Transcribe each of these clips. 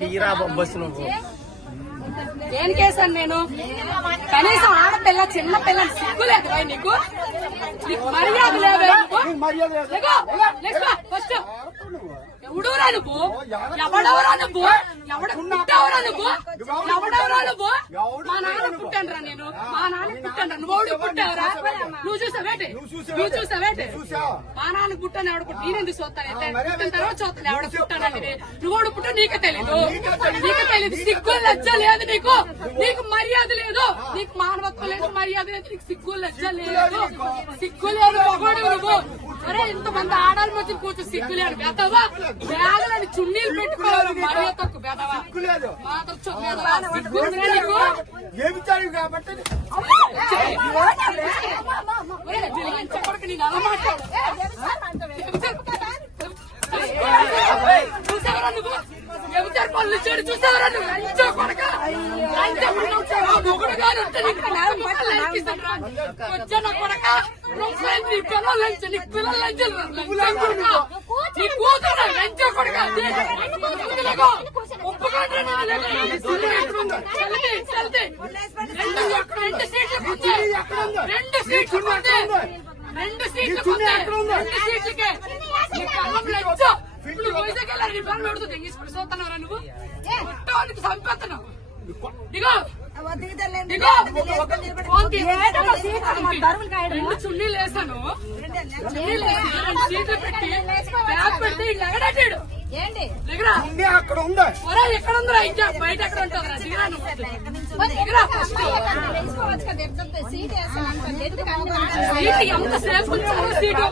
తీరా బస్సు నువ్వు ఏం కేసాను నేను? కనీసం ఆడపిల్ల చిన్న పిల్లని సిగ్గులేదు నీకు? మర్యాద లేదా? ఫస్ట్ ఎవడవరా నువ్వు? ఎవడవరా నువ్వు? ఎవడ పుట్టావరా నువ్వు? ఎవడవరా నువ్వు? మా నాన్న పుట్టానురా నేను. మా నాన్న పుట్టాను. నువ్వు పుట్టావరా? నువ్వు చూసావేటి? నువ్వు చూసావేటి? మా నాన్న పుట్టాను. ఎవడ పుట్టి నేనెందుకు చూస్తాను? పుట్టిన తర్వాత చూస్తాను ఎవడ పుట్టానని. నువ్వు పుట్టా నీకే తెలీదు. నీకే తెలీదు. సిగ్గు లజ్జ లేదు నీకు. నీకు మర్యాద లేదు. నీకు మానవత్వం లేదు, మర్యాద లేదు. నీకు సిగ్గు లజ్జ లేదు. సిగ్గు లేదు మగోడు నువ్వు. అరే ఇంతమంది ఆడాలి మధ్య కూర్చో సిగ్గు లేదు. బెదవా బ్యాగులని చున్నీలు పెట్టుకోవాలి. మర్యాద తక్కువ బెదవా సిగ్గు నీకు. చెప్పడానికి నేను అలా మాట్లాడు. చూసావరా నువ్వు? ఎవరు పనులు చేయడు చూసావరా నువ్వు? లంచో కొడక మొగుడు గారు వచ్చాను కొడక. నీ పిల్లలు లంచ, నీ పిల్లలు లంచాలు నీ కూతురు లంచో కొడక. ఒప్పుకోండి రెండు సీట్లు కూర్చోయి. రెండు సీట్లు కూర్చోయి. రెండు సీట్లు కూర్చోయి. రెండు సీట్లకే లంచో. ఇప్పుడు వైజాగ్ వెళ్ళారు. నీ పనులు పెడుతుంది ఇప్పుడు చూస్తున్నారా నువ్వు? మొత్తానికి చంపేస్తున్నావు. దిగో రెండు చున్నీలు వేసాను. చున్నీలు వేసి రెండు సీట్లు పెట్టి బ్యాగ్ పెడితే ఇల్లు ఎగడాడు. అక్కడ ఉందా? ఎక్కడ ఉందా? ఇంకా బయట ఎక్కడ ఉంటుందా? దిగరా ఫస్ట్. సీట్ ఎంత సేపు ఉంచాలో సీటు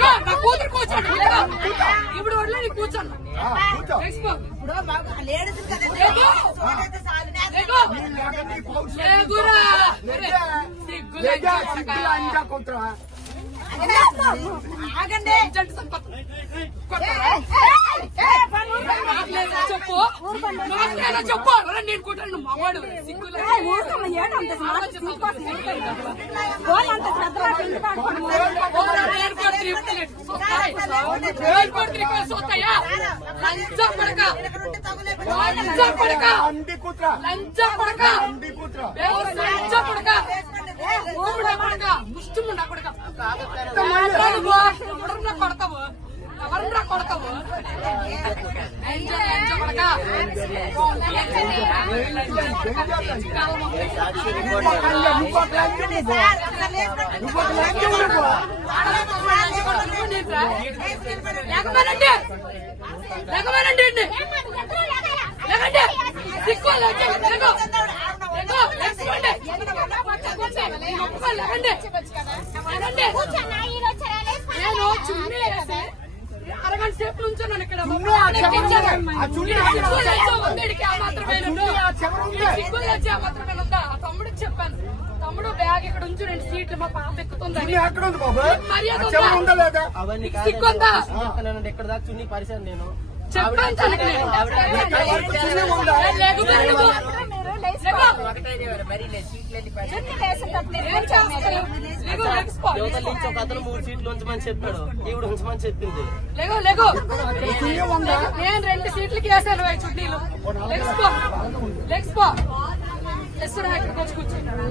నా కూతురు కూర్చోండి. ఇప్పుడు వడ్లే నీకు కూర్చోండి. చెప్పు చెప్పు. నేను కూర్చోండి మగవాడు ముష్టిముండా కొడక. ఎవరన్నా కొడతావు? ఎవరన్నా కొడతావు? నేను చున్నీ వేసి అరగంట సేపు నుంచున్నాను ఇక్కడ. మాత్రమే ఉందా? తమ్ముడికి చెప్పాను. తమ్ముడు బ్యాగ్ ఇక్కడ ఉంచు, రెండు సీట్లు మా పాప ఎక్కుతుందని. సిగ్గుందా? ఎక్కడ దాకా చున్నీ పరిశాను నేను చెప్పాను. అతను 3 సీట్లు ఉంచమని చెప్పాడు. ఈవిడ ఉంచమని చెప్పింది. నేను 2 సీట్లకి వేసాను చుట్టీలు. ఇక్కడికి వచ్చి కూర్చున్నాను.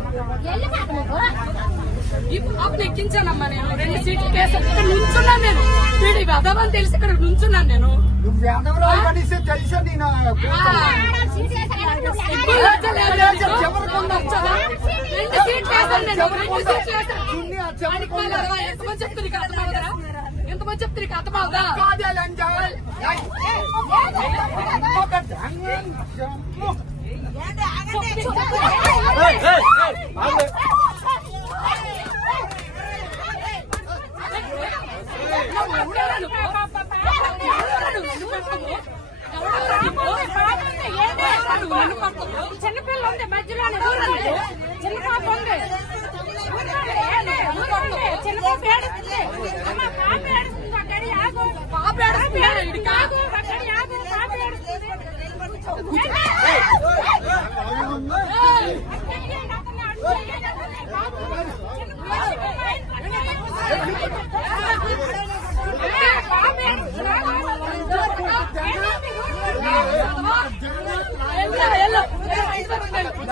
ఈ పాపను ఎక్కించానమ్మా నేను. 2 సీట్లకి వేసాను. ఇక్కడ నుంచున్నాను నేను. వీడి వెదవని తెలిసి ఇక్కడ నుంచున్నాను నేను. ఎంతమంది చెప్తుంది అర్థమవుతారా? ఎంతమంది చెప్తుంది అర్థమవుతా? చిన్నపిల్ల ఉంది మధ్యలో. చిన్న పాప ఉంది. చిన్న పాప ఏడుస్తుంది. పాప ఏడుస్తుంది. అక్కడి ఆగు. పాప ఏడుస్తుంది. కాదు అక్కడి ఆగు. పాప ఏడుస్తుంది.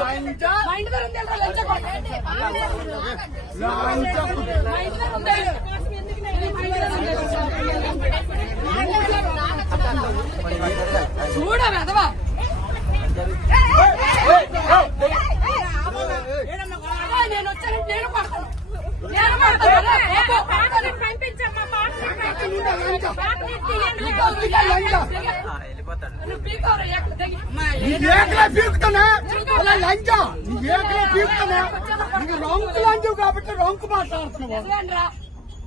లంచా మా ఇంటి దగ్గర ఉంది, వెళ్ళరా, లంచా కొడక. లంచా మా ఇంటి దగ్గర ఉంది. మా ఇంటి దగ్గర ఉంది. చూడ వెదవా నేను వచ్చానంటే నేను పడతాను, నేను పడతాను. నువ్వు పీకవరా ఎక్కడ దిగి. నీ ఏకలే పీకుతానా అలా లంచా నీ ఏకలే పీకుతానా నీకు రొంకు లంచు కాబట్టి రొంకు మాట్లాడుతున్నావు నిజమేనరా?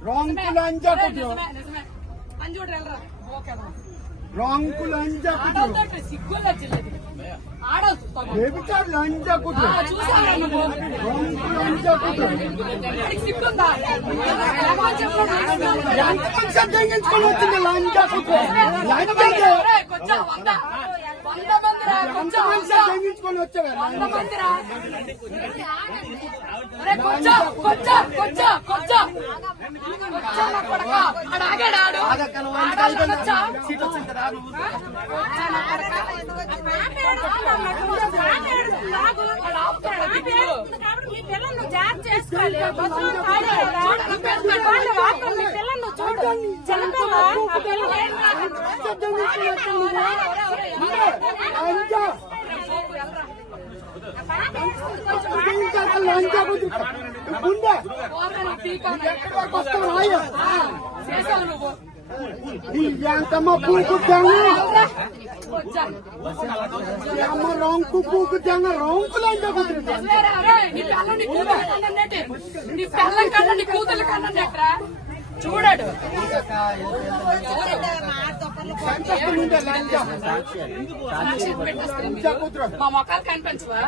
రొంకు లంచా కొట్టు నిజమే నిజమే అని చూడు వెళ్ళరా. ఓకే రొంకు లంచా కొట్టు ఆడవుతుంటే సిగ్గులు చిల్లది ఆడవుతుంది. బేబిచారు లంచా కొట్టు చూసావరా నువ్వు? రొంకు లంచా కొట్టు వాడికి సిగ్గుందా? ఎంతమంది సర్దించుకొని వచ్చింది లంచా కొట్టు లంచా ఒరేయ్, కొంచెం 100 మందిరా, కొంచెం ఎంతమంది సర్దించుకొని వచ్చావా 100 మందిరా. ఒరేయ్, కొంచెం కొంచెం కొంచెం కొంచెం కొంచెం నా కొడక. ఆడు ఆగాడు ఆడు. ఆడాలి కొంచెం. సీట్ వచ్చింది కదా నువ్వు కొంచెం నా కొడక. ఆడు ఆపుతున్నాడు దిగులు. మీ పిల్లల్ని జాగ్రత్త చేసుకోవాలి. బస్సులో చూడు, నా పేరు పెట్టు. మీ పిల్లల్ని చూడు. చిన్నపిల్ల ఆ పిల్లలు ఏం కాదు. లంచా లంచా కొట్టు గుండె పోరా, నువ్వు పీకవురా. ఎక్కడి వరకు వస్తావు రాయ చేసావు నువ్వు. నీ ఎంతమ్మ పూకు జంగ వచ్చా. అమ్మ రొంకు పూకు జంగ రొంకు లంచా కొట్టు నిజమేరా? ఒరేయ్, నీ పిల్లం నీ కూతురు కన్నా నెట్టి. నీ పిల్లం కన్నా నీ కూతురు కన్నా నెట్టరా. చూడాడు లంచా లంచా పెట్టేస్తాను. లంచా కొట్టు మా మొక్కలు కనిపించవా?